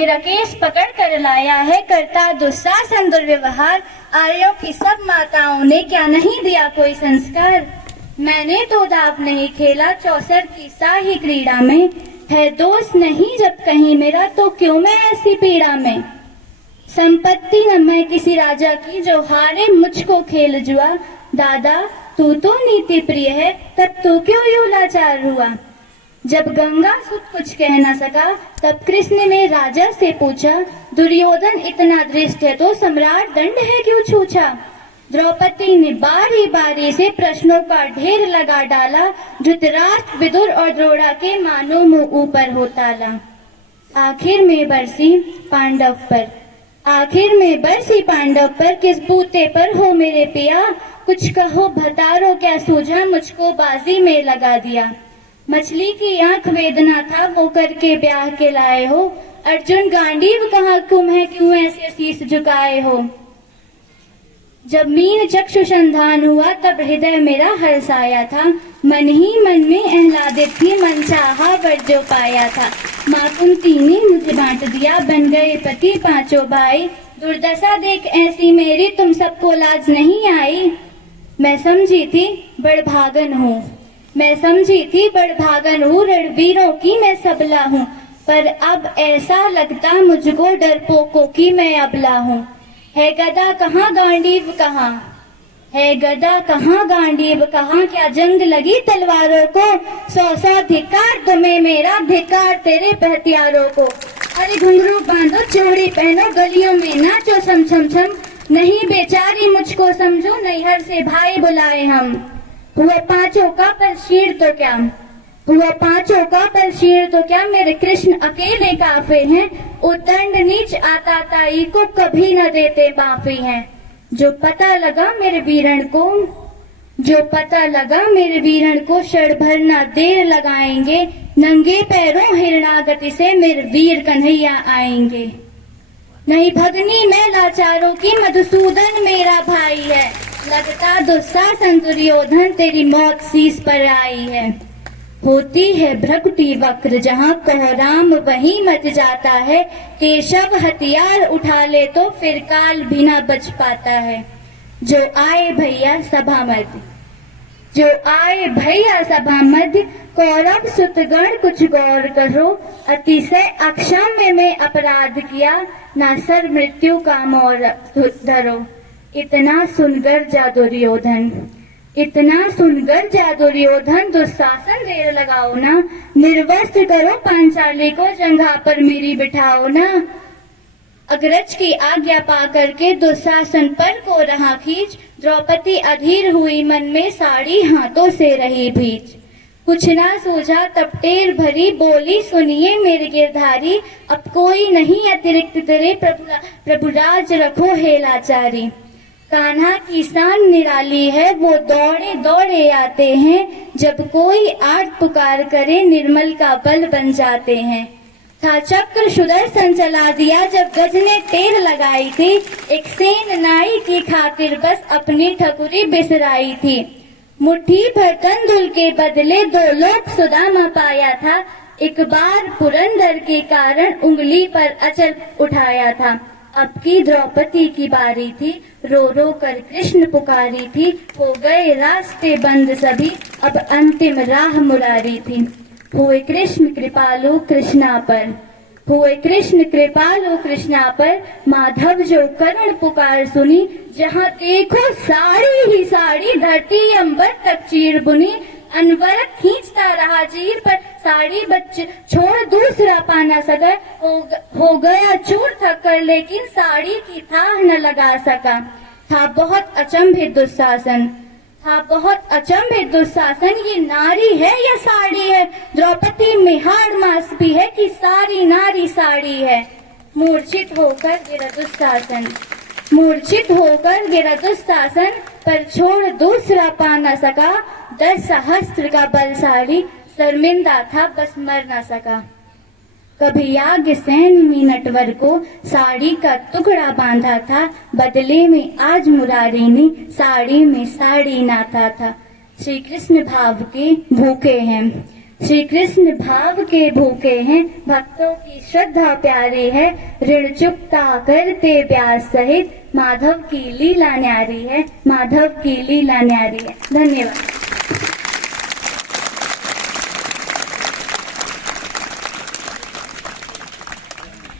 मेरा केस पकड़ कर लाया है, करता दुशासन दुर्व्यवहार। आर्यों की सब माताओं ने क्या नहीं दिया कोई संस्कार। मैंने तो दाव नहीं खेला 64 की शाही क्रीड़ा में। है दोष नहीं जब कहीं मेरा, तो क्यों मैं ऐसी पीड़ा में। संपत्ति न मैं किसी राजा की, जो हारे मुझको खेल जुआ। दादा तू तो नीति प्रिय है, तब तू क्यों यूं लाचार हुआ। जब गंगा सुत कुछ कह न सका, तब कृष्ण ने राजा से पूछा। दुर्योधन इतना दृष्ट है, तो सम्राट दंड है क्यों छूछा। द्रौपदी ने बारी बारी से प्रश्नों का ढेर लगा डाला। धृतराष्ट्र, विदुर और द्रोणा के मानो मुंह ऊपर हो ताला। आखिर में बरसी पांडव पर, किस बूते पर हो मेरे पिया। कुछ कहो भतारो, क्या सूझा मुझको बाजी में लगा दिया। मछली की आंख वेदना था, वो करके ब्याह के लाए हो। अर्जुन गांडीव कहाँ तुम है, क्यों ऐसे शीश झुकाए हो। जब मीन चक्षु संधान हुआ, तब हृदय मेरा हर्षाया था। मन ही मन में आह्लादित थी, मन चाहा वर जो पाया था। माँ कुंती ने मुझे बांट दिया, बन गए पति पांचों भाई। दुर्दशा देख ऐसी मेरी, तुम सबको लाज नहीं आई। मैं समझी थी बड़भागन हूँ, रणवीरों की मैं सबला हूँ। पर अब ऐसा लगता मुझको, डरपोकों की मैं अबला हूँ। है गदा कहाँ गांडीव कहाँ, क्या जंग लगी तलवारों को। 100 धिक्कार तुम्हें मेरा, धिक्कार तेरे हथियारों को। अरे घुंघरू बांधो, चूड़ी पहनो, गलियों में नाचो छम छम छम। नहीं बेचारी मुझको समझो, नैहर से भाई बुलाए हम। हुआ पांचों का पर शीर तो क्या, मेरे कृष्ण अकेले काफे हैं। उदंड नीच आता ताई को, कभी न देते माफी हैं। जो पता लगा मेरे वीरण को, क्षण भर न देर लगाएंगे। नंगे पैरों हिरणागति से मेरे वीर कन्हैया आएंगे। नहीं भगनी मैं लाचारों की, मधुसूदन मेरा भाई है। लगता दुशासन दुर्योधन, तेरी मौत शीश पर आई है। होती है भ्रकुटी वक्र, जहाँ कोहराम वहीं मच जाता है। केशव हथियार उठा ले, तो फिर काल भी न बच पाता है। जो आए भैया सभा मध्य, कौरव सुतगण कुछ गौर करो। अतिशय अक्षम्य में अपराध किया, ना सर मृत्यु का मोर धरो। इतना सुनकर जा दुर्योधन, दुशासन देर लगाओ ना। निर्वस्त्र करो पांचाली को, जंघा पर मेरी बिठाओ ना। अग्रज की आज्ञा पा करके दुशासन पर को रहा खींच। द्रौपदी अधीर हुई मन में, साड़ी हाथों से रही भीज। कुछ ना सूझा तब टेर भरी, बोली सुनिए मेरे गिरधारी। अब कोई नहीं अतिरिक्त तेरे, प्रभुराज रखो हे लाचारी। कान्हा की शान निराली है, वो दौड़े दौड़े आते हैं। जब कोई आर्त पुकार करे, निर्मल का बल बन जाते हैं। था चक्र सुदर्शन चला दिया, जब गज ने टेर लगाई थी। एक सेन नाई की खातिर बस अपनी ठकुरी बिसराई थी। मुट्ठी भर तंदुल के बदले 2 लोक सुदामा पाया था। एक बार पुरंदर के कारण उंगली पर अचल उठाया था। अब की द्रौपदी की बारी थी, रो रो कर कृष्ण पुकारी थी। हो गए रास्ते बंद सभी, अब अंतिम राह मुरारी थी। हुए कृष्ण कृपालु कृष्णा पर, माधव जो करुण पुकार सुनी। जहाँ देखो साड़ी ही साड़ी, धरती अंबर तक चीर बुनी। अनवरत खींचता रहा चीर, पर साड़ी बच्चे छोड़ दूसरा पाना सका। हो गया चूर थक कर, लेकिन साड़ी की थाह न लगा सका। था बहुत अचंभित दुशासन, ये नारी है या साड़ी है। द्रौपदी में हाड़ मास भी है, कि सारी नारी साड़ी है। मूर्छित होकर गिरा दुशासन, पर छोड़ दूसरा पा न सका। 10 सहस्त्र का बलशाली, शर्मिंदा था बस मर न सका। कभी याज्ञसेन में नटवर को साड़ी का टुकड़ा बांधा था। बदले में आज मुरारी ने साड़ी में साड़ी नाथा था। श्री कृष्ण भाव के भूखे हैं, श्री कृष्ण भाव के भूखे हैं, भक्तों की श्रद्धा प्यारी है, ऋण चुकता करते ब्याज सहित, माधव की लीला न्यारी है, माधव की लीला न्यारी है। धन्यवाद।